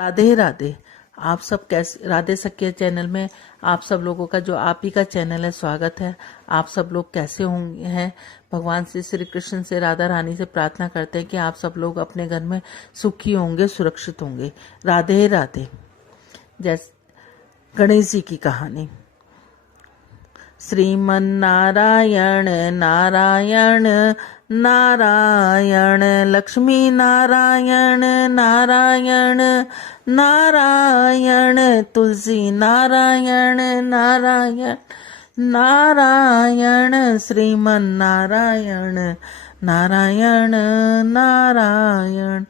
राधे राधे। आप सब कैसे, राधे सखिया चैनल में आप सब लोगों का, जो आप ही का चैनल है, स्वागत है। आप सब लोग कैसे होंगे हैं। भगवान श्री कृष्ण से, राधा रानी से प्रार्थना करते हैं कि आप सब लोग अपने घर में सुखी होंगे, सुरक्षित होंगे। राधे राधे। जैसे गणेश जी की कहानी। श्रीमन्नारायण नारायण नारायण, लक्ष्मी नारायण नारायण नारायण, तुलसी नारायण नारायण नारायण, श्रीमन्नारायण नारायण नारायण।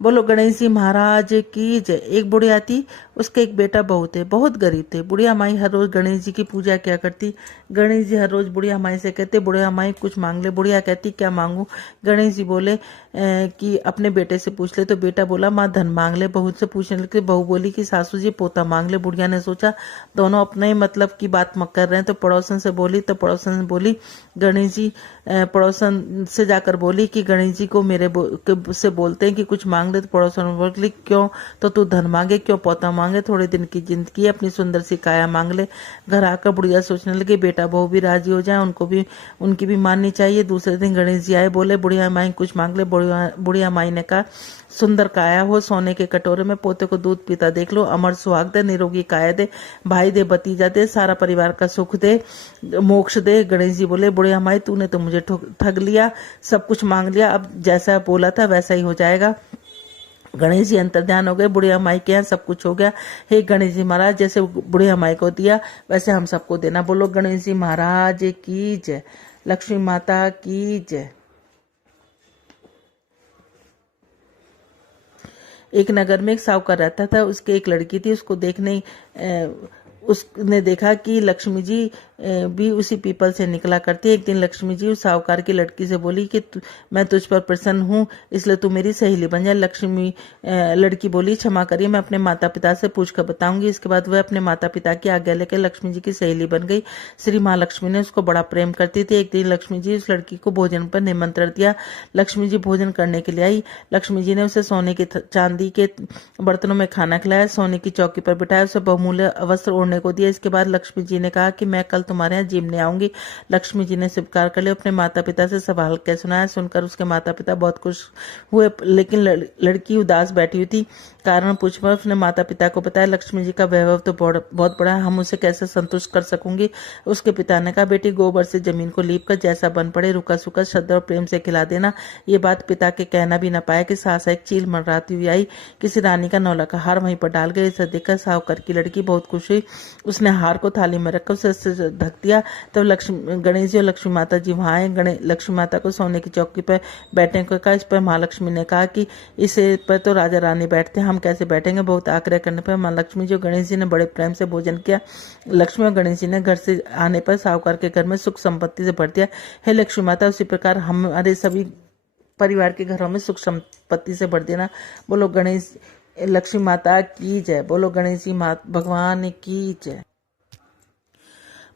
बोलो गणेश जी महाराज की जय। एक बुढ़िया थी, उसके एक बेटा बहू थे, बहुत गरीब थे। बुढ़िया माई हर रोज गणेश जी की पूजा क्या करती। गणेश जी हर रोज बुढ़िया माई से कहते, बुढ़िया माई कुछ मांग ले। बुढ़िया कहती, क्या मांगू। गणेश जी बोले कि अपने बेटे से पूछ ले। तो बेटा बोला, माँ धन मांग ले। बहू से पूछने लगे, बहू बोली कि सासू जी पोता मांग ले। बुढ़िया ने सोचा दोनों अपने ही मतलब की बात कर रहे हैं, तो पड़ोसन से बोली। तो पड़ोसन बोली, गणेश जी पड़ोसन से जाकर बोली कि गणेश जी को मेरे से बोलते हैं कि कुछ मांग ले। तो पड़ोसन बोली, क्यों, तो तू धन मांगे, क्यों पोता मांगे, थोड़े दिन की जिंदगी, अपनी सुंदर सी काया मांग ले। घर आकर बुढ़िया सोचने लगे, बेटा बहू भी राजी हो जाए, उनकी भी माननी चाहिए। दूसरे दिन गणेश जी आए, बोले बुढ़िया माई कुछ मांग ले। बुढ़िया माई ने कहा, सुंदर काया हो, सोने के कटोरे में, पोते को दूध पीता देख लो, अमर सुहाग दे, निरोगी काया दे, भाई दे, भतीजा दे, सारा परिवार का सुख दे, मोक्ष दे। गणेश जी बोले, बुढ़िया माई तूने तो मुझे ठग लिया, सब कुछ मांग लिया, अब जैसा बोला था वैसा ही हो जाएगा। गणेश जी अंतर्ध्यान हो गए, बुढ़िया माई के यहाँ सब कुछ हो गया। हे गणेश जी महाराज, जैसे बुढ़िया माई को दिया वैसे हम सबको देना। बोलो गणेश जी महाराज की जय, लक्ष्मी माता की जय। एक नगर में एक साहूकार रहता था, उसके एक लड़की थी। उसको देखने उसने देखा कि लक्ष्मी जी भी उसी पीपल से निकला करती है। एक दिन लक्ष्मी जी उस साहूकार की लड़की से बोली कि मैं तुझ पर प्रसन्न हूँ, इसलिए तू मेरी सहेली बन जाए। लड़की बोली, क्षमा करिए, मैं अपने माता पिता से पूछ कर बताऊंगी। इसके बाद वह अपने माता पिता की आज्ञा लेकर लक्ष्मी जी की सहेली बन गई। श्री महालक्ष्मी ने उसको बड़ा प्रेम करती थी। एक दिन लक्ष्मी जी उस लड़की को भोजन पर निमंत्रण दिया। लक्ष्मी जी भोजन करने के लिए आई। लक्ष्मी जी ने उसे सोने के चांदी के बर्तनों में खाना खिलाया, सोने की चौकी पर बिठाया, उसे बहुमूल्य वस्त्र ओढ़ने को दिया। इसके बाद लक्ष्मी जी ने कहा कि मैं कल तुम्हारे यहाँ जीमने आऊंगी। लक्ष्मी जी ने स्वीकार कर लिया। अपने माता पिता से सवाल कह सुनाया। सुनकर उसके माता पिता बहुत खुश हुए, लेकिन लड़की उदास बैठी हुई थी। कारण पूछकर उसने माता पिता को बताया, लक्ष्मी जी का वैभव तो बहुत बड़ा है, हम उसे कैसे संतुष्ट कर सकूंगी। उसके पिता ने कहा, बेटी गोबर से जमीन को लीप कर जैसा बन पड़े रूखा सूखा श्रद्धा और प्रेम से खिला देना। ये बात पिता के कहना भी न पाया कि सासा एक चील मंडराती हुई आई, किसी रानी का नौला का हार वहीं पर डाल गई। इसे देखकर साहूकार की लड़की बहुत खुश हुई। उसने हार को थाली में रखकर उसे ढक दिया। तब गणेश जी और लक्ष्मी माता जी वहां आए। लक्ष्मी माता को सोने की चौकी पर बैठने को कहा। इस पर महालक्ष्मी ने कहा कि इसे पर तो राजा रानी बैठते, हम कैसे बैठेंगे। बहुत आग्रह करने पर माँ लक्ष्मी जी और गणेश जी ने बड़े प्रेम से भोजन किया। लक्ष्मी और गणेश जी ने घर से आने पर साहूकार के घर में सुख संपत्ति से भर दिया। हे लक्ष्मी माता, उसी प्रकार हमारे सभी परिवार के घरों में सुख संपत्ति से भर देना। बोलो गणेश लक्ष्मी माता की जय। बोलो गणेश जी भगवान की जय।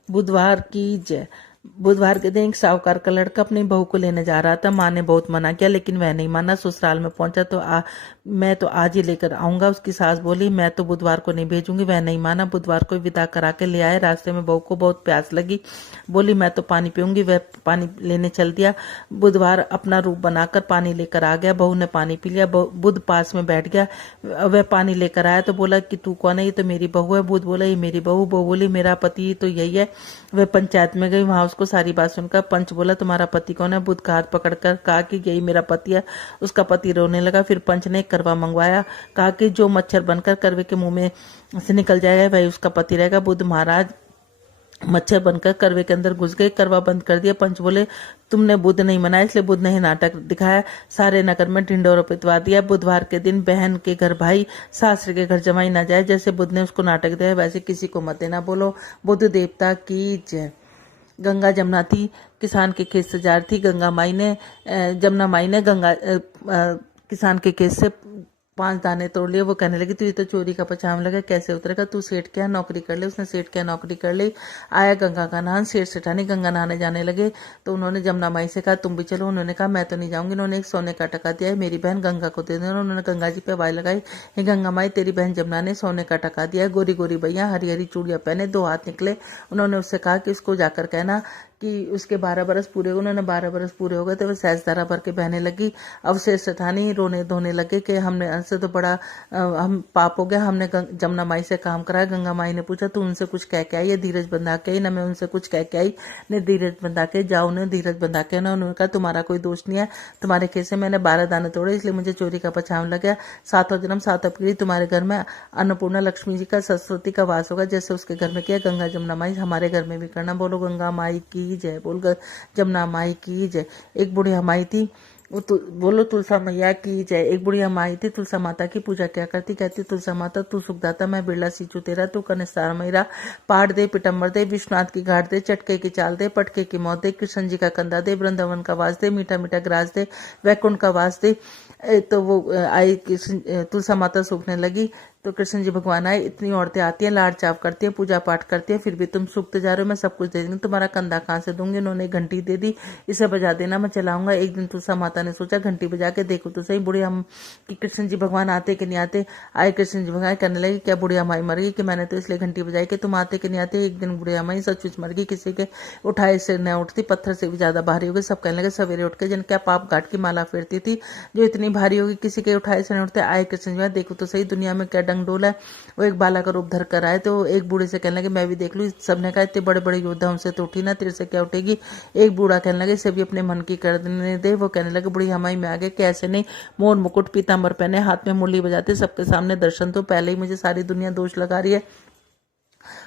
बुधवार की जय। बुधवार के दिन एक साहूकार का लड़का अपनी बहू को लेने जा रहा था। माँ ने बहुत मना किया, लेकिन वह नहीं माना। ससुराल में पहुंचा तो मैं तो आज ही लेकर आऊंगा। उसकी सास बोली, मैं तो बुधवार को नहीं भेजूंगी। वह नहीं माना। बुधवार को विदा करा के ले आए। रास्ते में बहू को बहुत प्यास लगी, बोली मैं तो पानी पीऊंगी। वह पानी लेने चल दिया। बुधवार अपना रूप बनाकर पानी लेकर आ गया। बहू ने पानी पी लिया। बुध पास में बैठ गया। वह पानी लेकर आया तो बोला कि तू कौन है। ये तो मेरी बहू है। बुध बोला, ये मेरी बहू। बहू बोली, मेरा पति तो यही है। वह पंचायत में गई, वहां उसको सारी बात सुनकर पंच बोला, तुम्हारा पति कौन है। बुध का हाथ पकड़कर कहा कि यही मेरा पति है। उसका पति रोने लगा। फिर पंच ने करवा मंगवाया, कहा कि जो मच्छर बनकर करवे के मुंह में से निकल जाएगा वही उसका पति रहेगा। बुध महाराज मच्छर बनकर करवे के अंदर घुस गए, करवा बंद कर दिया। पंच बोले, तुमने बुध नहीं मनाया, इसलिए बुध ने ही नाटक दिखाया, सारे नगर में ढिंडोरा पिटवा दिया। बुधवार के दिन बहन के घर भाई, सासरे के घर जमाई ना जाए। जैसे बुध ने उसको नाटक दिया वैसे किसी को मत देना। बोलो बुध देवता की जय। गंगा जमुना थी, किसान के खेत से जार थी। जमुना माई ने किसान के खेत से 5 दाने तोड़ लिए। वो कहने लगी तू ये तो चोरी का पछाम लगा, कैसे उतरेगा, तू सेठ क्या नौकरी कर ले। उसने सेठ क्या नौकरी कर ली। आया गंगा का नहान, सेठ सेठानी गंगा नहाने जाने लगे तो उन्होंने जमुना माई से कहा तुम भी चलो। उन्होंने कहा मैं तो नहीं जाऊंगी। उन्होंने एक सोने का टका दिया है, मेरी बहन गंगा को दे देना। उन्होंने गंगा जी पे वाई लगाई, हे गंगा माई तेरी बहन जमुना ने सोने का टका दिया है, गोरी गोरी भैया हरी हरी चूड़ियां पहने 2 हाथ निकले। उन्होंने उससे कहा कि उसको जाकर कहना कि उसके 12 बरस पूरे हो गए। उन्होंने 12 बरस पूरे हो गए तो वह सहजधारा भर के बहने लगी। अब से सेठानी रोने धोने लगे कि हमने हमसे तो बड़ा हम पाप हो गया, हमने जमुना माई से काम कराया। गंगा माई ने पूछा तू उनसे कुछ कह के आई है? धीरज बंधा के आई ना, मैं उनसे कुछ कह के आई ने धीरज बंधा के जाओ ने धीरज बंधा के ना। उन्होंने कहा तुम्हारा कोई दोष नहीं है, तुम्हारे केस से मैंने 12 दाने तोड़े इसलिए मुझे चोरी का पछाम लग गया। 7वां जन्म 7 पीढ़ी तुम्हारे घर में अन्नपूर्णा लक्ष्मी जी का सरस्वती का वास होगा, जैसे उसके घर में किया गंगा जमुना माई हमारे घर में भी करना। बोलो गंगा माई की जय, बोल जमुना माई की जय। एक बुढ़िया माई थी, बोलो तुलसा मैया की जय। एक बुढ़िया माई थी, तुलसा माता की पूजा क्या करती, कहती तुलसा माता तू सुखदाता मैं बिरला सींचू तेरा, तू कनिस्तार मेरा, पहाड़ दे पिटम्बर दे, विश्वनाथ की घाट दे, चटके की चाल दे, पटके की मौत दे, कृष्ण जी का कंधा दे, वृंदावन का वास दे, मीठा मीठा ग्रास दे, वैकुंठ का वास दे। तो वो आई तुलसा माता सूखने लगी तो कृष्ण जी भगवान आए, इतनी औरतें आती हैं लाड़ चाव करती हैं पूजा पाठ करती हैं, फिर भी तुम सूखते जा रहे हो, मैं सब कुछ दे दूंगी, तुम्हारा कंधा कहाँ से दूंगी। उन्होंने घंटी दे दी, इसे बजा देना मैं चलाऊंगा। एक दिन तुलसा माता ने सोचा घंटी बजा के देखो तो सही बुढ़िया कि कृष्ण जी भगवान आते कि नहीं आते। आए कृष्ण जी भगवान कहने लगे क्या बुढ़िया माई मर गई कि मैंने तो इसलिए घंटी बजाई कि तुम आते कि नहीं आते। एक दिन बुढ़िया माई सचमुच मर गई, किसी के उठाए सिर न उठती, पत्थर से भी ज्यादा भारी हो गई। सब कहने लगे सवेरे उठ के जिन क्या पाप घाट की माला फेरती थी जो इतनी भारी होगी किसी के उठाए से नहीं उठते। आए कृष्ण जी देखो तो सही दुनिया में क्या डंगडोल है। वो एक बाला का रूप धर कर आए तो एक बूढ़े से कहने लगे मैं भी देख लूं। सबने कहा इतने बड़े बड़े योद्धा हमसे तो उठी ना, तेरे से क्या उठेगी। एक बूढ़ा कहने लगे इसे भी अपने मन की करने दे। वो कहने लगे बुढ़ी हमारी में आगे कि ऐसे नहीं, मोर मुकुट पीतांबर पहने हाथ में मुरली बजाते सबके सामने दर्शन, तो पहले ही मुझे सारी दुनिया दोष लगा रही है।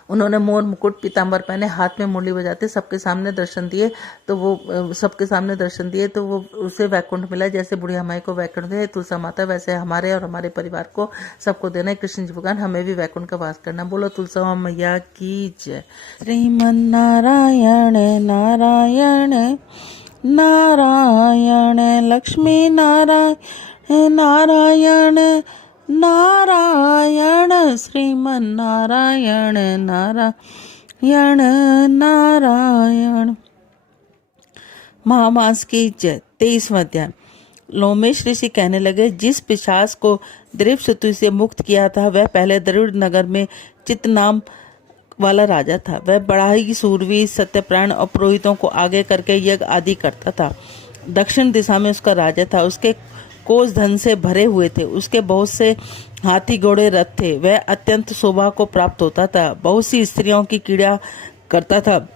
उन्होंने मोर मुकुट पीतांबर पहने हाथ में मुरली बजाते सबके सामने दर्शन दिए, तो वो सबके सामने दर्शन दिए तो वो उसे वैकुंठ मिला। जैसे बुढ़िया माई को वैकुंठ दे तुलसा माता, वैसे हमारे और हमारे परिवार को सबको देना है। कृष्ण जी भगवान हमें भी वैकुंठ का वास करना। बोलो तुलसा मैया की जय। श्रीमन नारायण नारायण नारायण लक्ष्मी नारायण नारायण नारायण श्रीमन नारायण नारायण नारायण। महामास की जय। 23वां अध्याय। लोमेश ऋषि कहने लगे जिस पिशाच को द्रव्यसुतु से मुक्त किया था वह पहले द्रविड़ नगर में चित्त नाम वाला राजा था। वह बड़ा ही सूरवीर सत्यप्राण और पुरोहितों को आगे करके यज्ञ आदि करता था। दक्षिण दिशा में उसका राज्य था। उसके कोष धन से भरे हुए थे। उसके बहुत से हाथी घोड़े रथ थे। वह अत्यंत शोभा को प्राप्त होता था। बहुत सी स्त्रियों की क्रीड़ा करता था।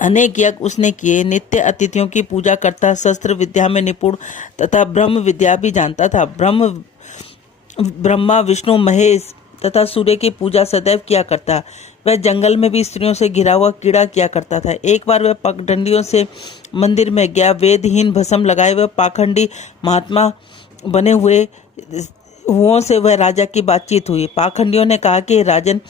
अनेक यज्ञ उसने किए। नित्य अतिथियों की पूजा करता। शस्त्र विद्या में निपुण तथा ब्रह्म विद्या भी जानता था। ब्रह्मा विष्णु महेश तथा सूर्य की पूजा सदैव किया करता। वह जंगल में भी स्त्रियों से घिरा हुआ कीड़ा किया करता था। एक बार वह पगडंडियों से मंदिर में गया। वेदहीन भस्म लगाए हुए पाखंडी महात्मा बने हुओं से वह राजा की बातचीत हुई। पाखंडियों ने कहा कि राजन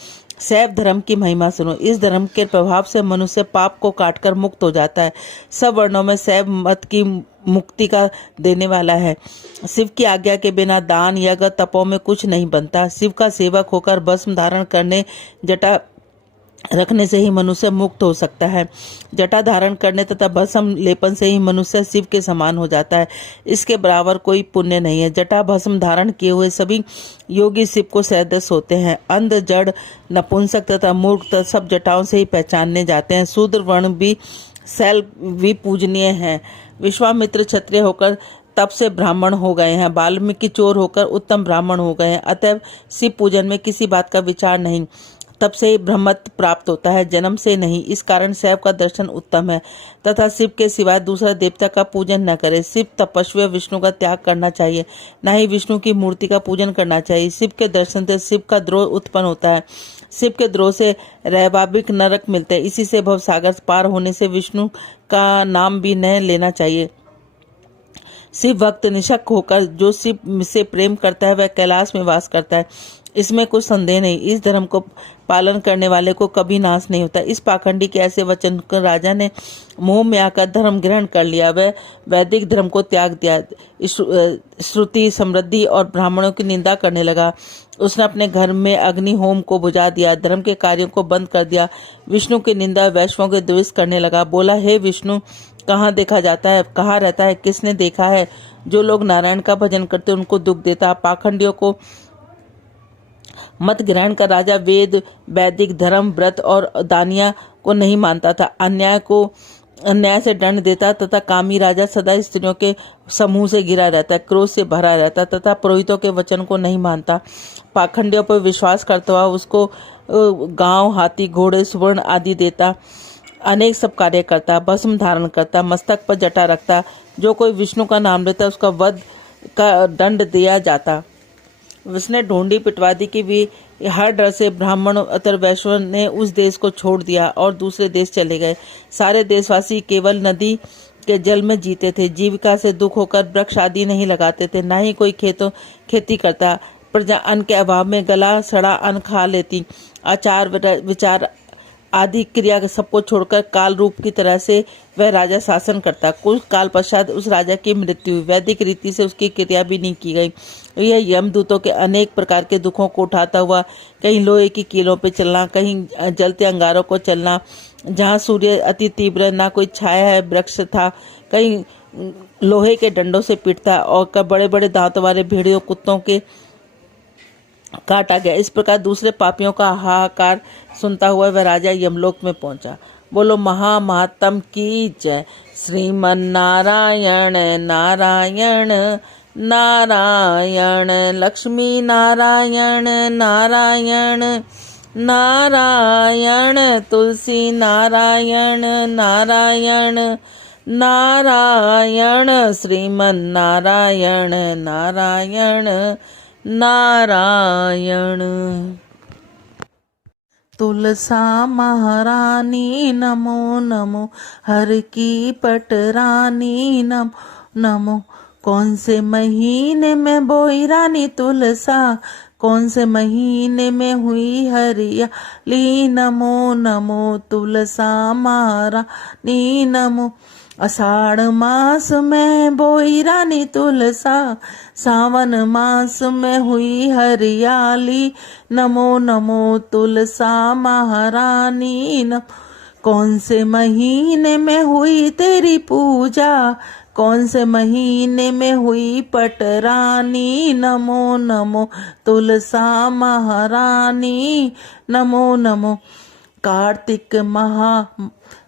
शैव धर्म की महिमा सुनो। इस धर्म के प्रभाव से मनुष्य पाप को काटकर मुक्त हो जाता है। सब वर्णों में शैव मत की मुक्ति का देने वाला है। शिव की आज्ञा के बिना दान यज्ञ तपों में कुछ नहीं बनता। शिव का सेवक होकर भस्म धारण करने जटा रखने से ही मनुष्य मुक्त हो सकता है। जटा धारण करने तथा भस्म लेपन से ही मनुष्य शिव के समान हो जाता है। इसके बराबर कोई पुण्य नहीं है। जटा भस्म धारण किए हुए सभी योगी शिव को सदस्य होते हैं। अंध जड़ नपुंसक तथा मूर्ख सब जटाओं से ही पहचानने जाते हैं। शूद्र वर्ण भी शैल भी पूजनीय है। विश्वामित्र क्षत्रिय होकर तब से ब्राह्मण हो गए हैं। वाल्मीकि चोर होकर उत्तम ब्राह्मण हो गए हैं। अतएव शिव पूजन में किसी बात का विचार नहीं। तब से ब्रह्मत्व प्राप्त होता है, जन्म से नहीं। इस कारण शैव का दर्शन उत्तम है तथा शिव के सिवाय दूसरा देवता का पूजन न करे। शिव तपस्वी विष्णु का त्याग करना चाहिए, न ही विष्णु की मूर्ति का पूजन करना चाहिए। शिव के दर्शन से शिव का द्रोह उत्पन्न होता है। शिव के द्रोह से रैवाबिक नरक मिलते हैं। इसी से भवसागर पार होने से विष्णु का नाम भी न लेना चाहिए। शिव भक्त निशक होकर जो शिव से प्रेम करता है वह कैलाश में वास करता है, इसमें कुछ संदेह नहीं। इस धर्म को पालन करने वाले को कभी नाश नहीं होता। इस पाखंडी के ऐसे वचन कर राजा ने मोह में आकर धर्म ग्रहण कर लिया। वह वैदिक धर्म को त्याग दिया, श्रुति समृद्धि और ब्राह्मणों की निंदा करने लगा। उसने अपने घर में अग्नि होम को बुझा दिया, धर्म के कार्यों को बंद कर दिया। विष्णु की निंदा, वैष्णवों के द्वेष करने लगा। बोला, हे विष्णु, कहाँ देखा जाता है, कहाँ रहता है, किसने देखा है? जो लोग नारायण का भजन करते उनको दुख देता। पाखंडियों को मत ग्रहण कर राजा वेद, वैदिक धर्म, व्रत और दानिया को नहीं मानता था। अन्याय से दंड देता तथा कामी राजा सदा स्त्रियों के समूह से घिरा रहता, क्रोध से भरा रहता तथा पुरोहितों के वचन को नहीं मानता। पाखंडियों पर विश्वास करता हुआ उसको गांव, हाथी, घोड़े, सुवर्ण आदि देता। अनेक सब कार्य करता, भस्म धारण करता, मस्तक पर जटा रखता। जो कोई विष्णु का नाम लेता उसका वध का दंड दिया जाता। उसने ढूंढी पिटवा दी कि भी हर डर से ब्राह्मण अतर वैष्णव ने उस देश को छोड़ दिया और दूसरे देश चले गए। सारे देशवासी केवल नदी के जल में जीते थे। जीविका से दुख होकर वृक्ष आदि नहीं लगाते थे, ना ही कोई खेती करता। प्रजा अन्न के अभाव में गला सड़ा अन्न खा लेती। आचार विचार आदि क्रिया सबको छोड़कर काल रूप की तरह से वह राजा शासन करता। कुछ काल पश्चात उस राजा की मृत्यु हुई। वैदिक रीति से उसकी क्रिया भी नहीं की गई। यह यमदूतों के अनेक प्रकार के दुखों को उठाता हुआ कहीं लोहे की कीलों पर चलना, कहीं जलते अंगारों को चलना, जहाँ सूर्य अति तीव्र, ना कोई छाया है वृक्ष था, कहीं लोहे के डंडों से पीटता और बड़े बड़े दांतों वाले भेड़ियों कुत्तों के काटा गया। इस प्रकार दूसरे पापियों का हाहाकार सुनता हुआ वह राजा यमलोक में पहुंचा। बोलो महात्म की जय। श्रीमन नारायण नारायण नारायण, लक्ष्मी नारायण नारायण नारायण, तुलसी नारायण नारायण नारायण, श्रीमन नारायण नारायण नारायण। तुलसा महारानी नमो नमो, हर की पटरानी नमो नमो। कौन से महीने में बोई रानी तुलसा, कौन से महीने में हुई हरियाली, नमो नमो तुलसा महारानी नमो। आषाढ़ मास में बोई रानी तुलसा, सावन मास में हुई हरियाली, नमो नमो तुलसा महारानी नमो। कौन से महीने में हुई तेरी पूजा, कौन से महीने में हुई पटरानी, नमो नमो तुलसा महारानी नमो नमो। कार्तिक महा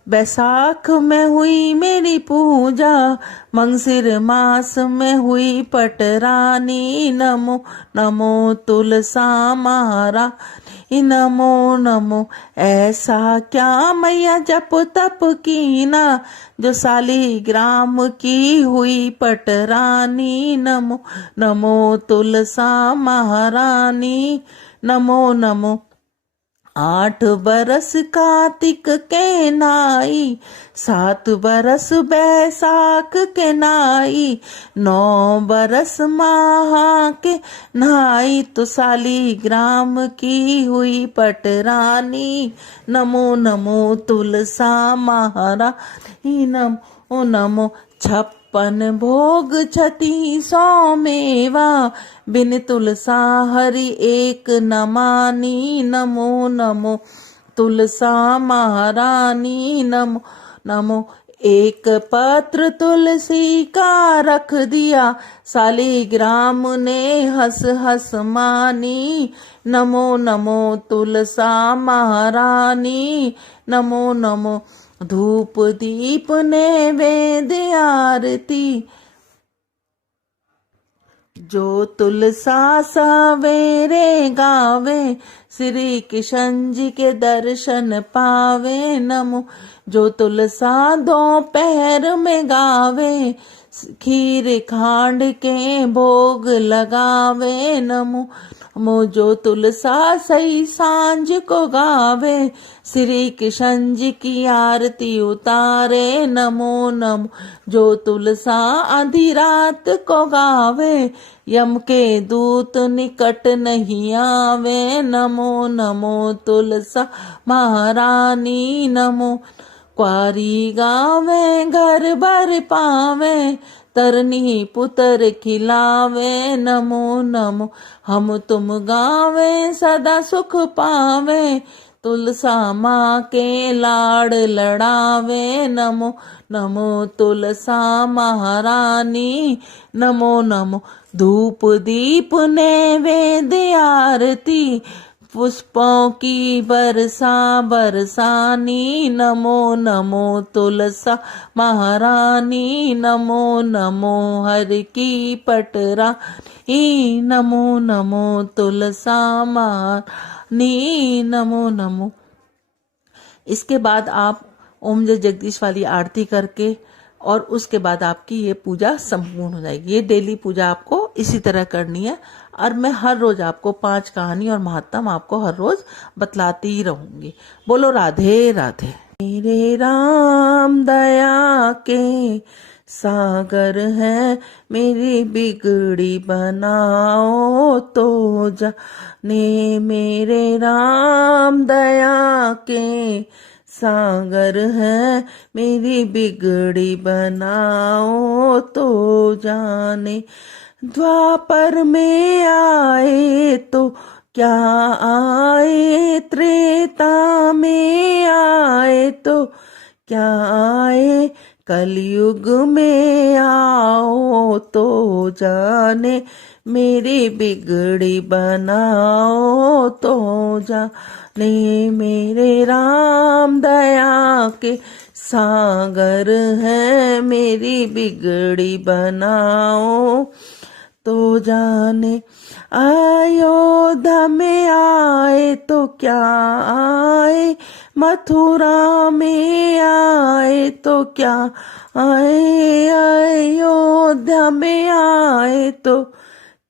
बैसाख में हुई मेरी पूजा, मंगसिर मास में हुई पटरानी, नमो नमो तुलसा महारानी नमो नमो। ऐसा क्या मैया जप तप कीना, जो सालिग्राम की हुई पटरानी, नमो नमो तुलसा महारानी नमो नमो। 8 बरस कार्तिक के नाई, 7 बरस बैसाख के नाई, 9 बरस माह के नाई, तो सालिग्राम की हुई पटरानी, नमो नमो तुलसा महारानी नमो नमो। 56 भोग 3600 मेवा, बिन तुलसा हरि एक न मानी, नमो नमो तुलसा महारानी नमो नमो। एक पत्र तुलसी का रख दिया, सालिग्राम ने हंस हंस मानी, नमो नमो तुलसा महारानी नमो नमो। धूप दीप नैवेद्य आरती, जो तुलसा सवेरे गावे, श्री किशन जी के दर्शन पावे, नमो। जो तुलसा दोपहर में गावे, खीर खांड के भोग लगावे, नमो नमो जो तुलसा सही सांझ को गावे, श्री कृष्ण जी की आरती उतारे, नमो नमो जो तुलसा आधी रात को गावे, यम के दूत निकट नहीं आवे, नमो नमो तुलसा महारानी, नमो क्वारी गावे घर भर पावे, तरनी पुत्र खिलावे, नमो नमो हम तुम गावे सदा सुख पावे, तुलसा माँ के लाड़ लड़ावे, नमो नमो तुलसा महारानी, नमो नमो धूप दीप नैवेद्य आरती, पुष्पों की बरसा बरसानी, नमो नमो तुलसा महारानी, नमो नमो हर की पटरानी, नमो नमो तुलसा महारानी, नमो नमो। इसके बाद आप ओम जय जगदीश वाली आरती करके और उसके बाद आपकी ये पूजा संपूर्ण हो जाएगी। ये डेली पूजा आपको इसी तरह करनी है और मैं हर रोज आपको 5 कहानी और महात्म आपको हर रोज बतलाती ही रहूंगी। बोलो राधे राधे। मेरे राम दया के सागर है, मेरी बिगड़ी बनाओ तो जाने, मेरे राम दया के सागर है, मेरी बिगड़ी बनाओ तो जाने, द्वापर में आए तो क्या आए, त्रेता में आए तो क्या आए, कलयुग में आओ तो जाने, मेरी बिगड़ी बनाओ तो जाने, मेरे राम दया के सागर है, मेरी बिगड़ी बनाओ तो जाने, अयोध्या में आए तो क्या आए, मथुरा में आए तो क्या आए, अयोध्या में आए तो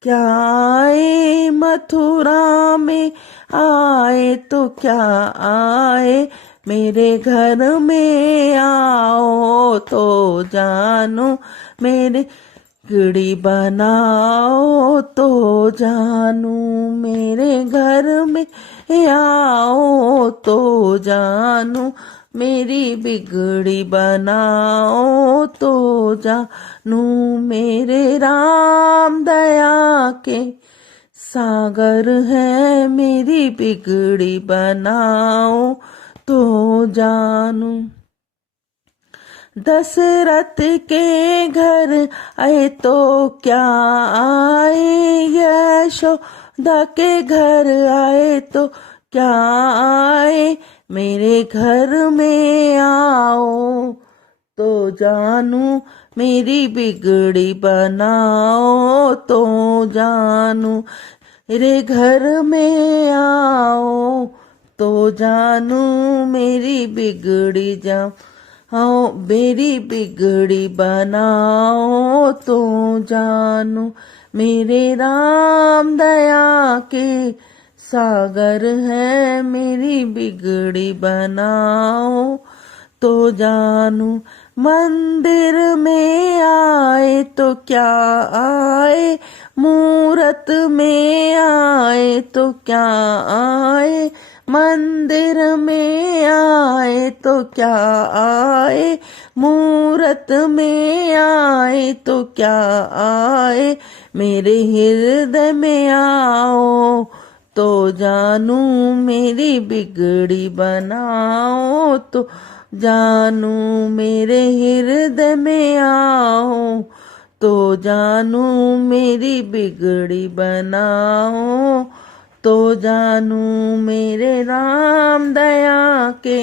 क्या आए, मथुरा में आए तो क्या आए, मेरे घर में आओ तो जानो, मेरे बिगड़ी बनाओ तो जानू, मेरे घर में आओ तो जानू, मेरी बिगड़ी बनाओ तो जानू, मेरे राम दया के सागर है, मेरी बिगड़ी बनाओ तो जानू, दशरथ के घर आए तो क्या आए, यशोदा के घर आए तो क्या आए, मेरे घर में आओ तो जानू, मेरी बिगड़ी बनाओ तो जानू, मेरे घर में आओ तो जानू, मेरी बिगड़ी जाओ आओ, मेरी बिगड़ी बनाओ तो जानू, मेरे राम दया के सागर है, मेरी बिगड़ी बनाओ तो जानू, मंदिर में आए तो क्या आए, मूरत में आए तो क्या आए, मंदिर में आए तो क्या आए, मूरत में आए तो क्या आए, मेरे हृदय में आओ तो जानू, मेरी बिगड़ी बनाओ तो जानू, मेरे हृदय में आओ तो जानू, मेरी बिगड़ी बनाओ तो जानू, मेरे राम दया के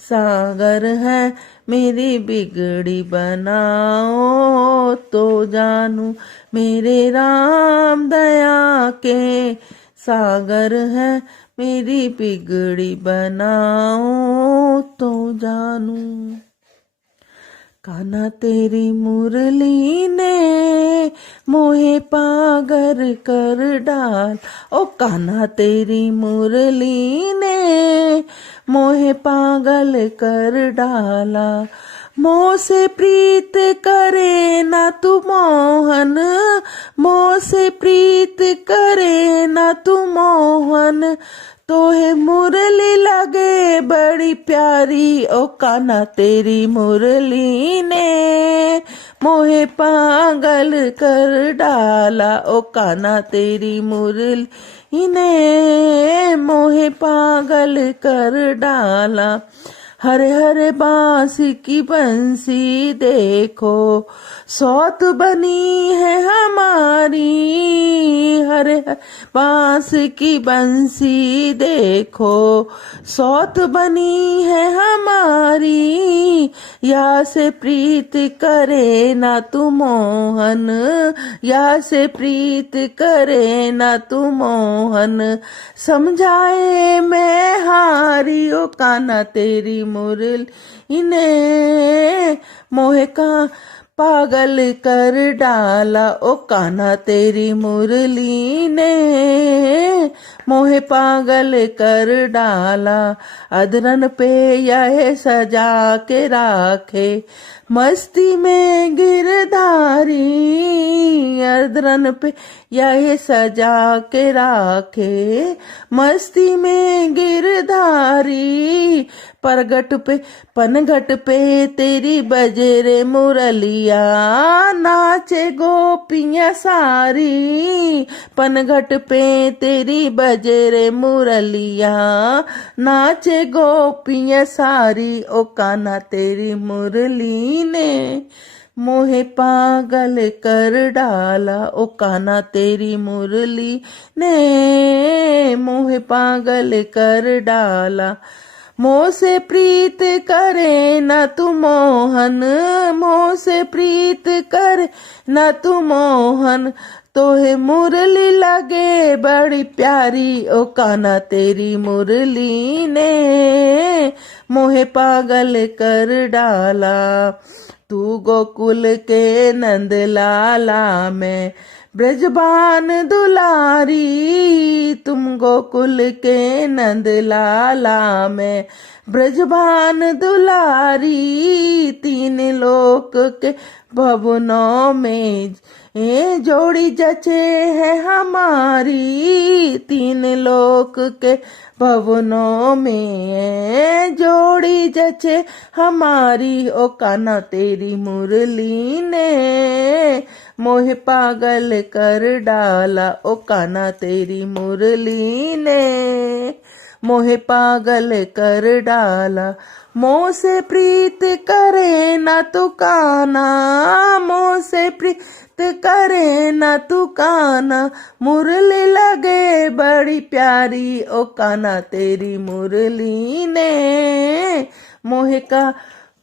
सागर है, मेरी बिगड़ी बनाओ तो जानू, मेरे राम दया के सागर है, मेरी बिगड़ी बनाओ तो जानू। कान्हा तेरी मुरली ने मोहे पागल कर डाल, ओ कान्हा तेरी मुरली ने मोहे पागल कर डाला। मोह से प्रीत करे ना तू मोहन, मोह से प्रीत करे ना तू मोहन, तोहे मुरली लगे बड़ी प्यारी, ओ कान्हा तेरी मुरली ने मोहे पागल कर डाला, ओ कान्हा तेरी मुरली ने मोहे पागल कर डाला। हरे हरे बांसी की बंसी देखो सौत बनी है हमारी, हरे हरे बांस की बंसी देखो सौत बनी है हमारी। या से प्रीत करे ना तू मोहन, या से प्रीत करे ना तू मोहन, समझाए मैं हारी, ओ कान्हा तेरी मुरली ने मोहे का पागल कर डाला, ओ कान्हा तेरी मुरली ने मोहे पागल कर डाला। अधरन पे यह सजा के राखे मस्ती में गिरधारी, अधरन पे यह सजा के राखे मस्ती में गिरधारी। परगट पे पनघट पे तेरी बजरे मुरलिया, नाचे गोपियां सारी, पनघट पे तेरी बजरे मुरलिया, नाचे गोपियां सारी, ओ कान्हा तेरी मुरली ने मोहे पागल कर डाला, ओ कान्हा तेरी मुरली ने मोहे पागल कर डाला। मोह से प्रीत करे न तू मोहन, मोह से प्रीत करे न तू मोहन, तोहे मुरली लगे बड़ी प्यारी, ओ कान्हा तेरी मुरली ने मोहे पागल कर डाला। तू गोकुल के नंद लाला में ब्रजबान दुलारी, तुम गोकुल के नंद लाला में ब्रजबान दुलारी। तीन लोक के भवनों में जोड़ी जचे है हमारी, तीन लोक के भवनों में जोड़ी जचे हमारी, ओ कान्हा तेरी मुरली ने मोहे पागल कर डाला, ओ कान्हा तेरी मुरली ने मोहे पागल कर डाला। मोह से प्रीत करे ना तू कान्हा, मोह से प्रीत करे ना तू कान्हा, मुरली लगे बड़ी प्यारी, ओ कान्हा तेरी मुरली ने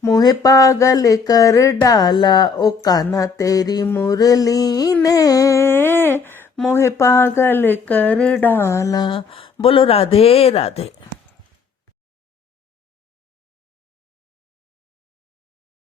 मोहे पागल कर डाला, ओ कान्हा तेरी मुरली ने मोहे पागल कर डाला। बोलो राधे राधे।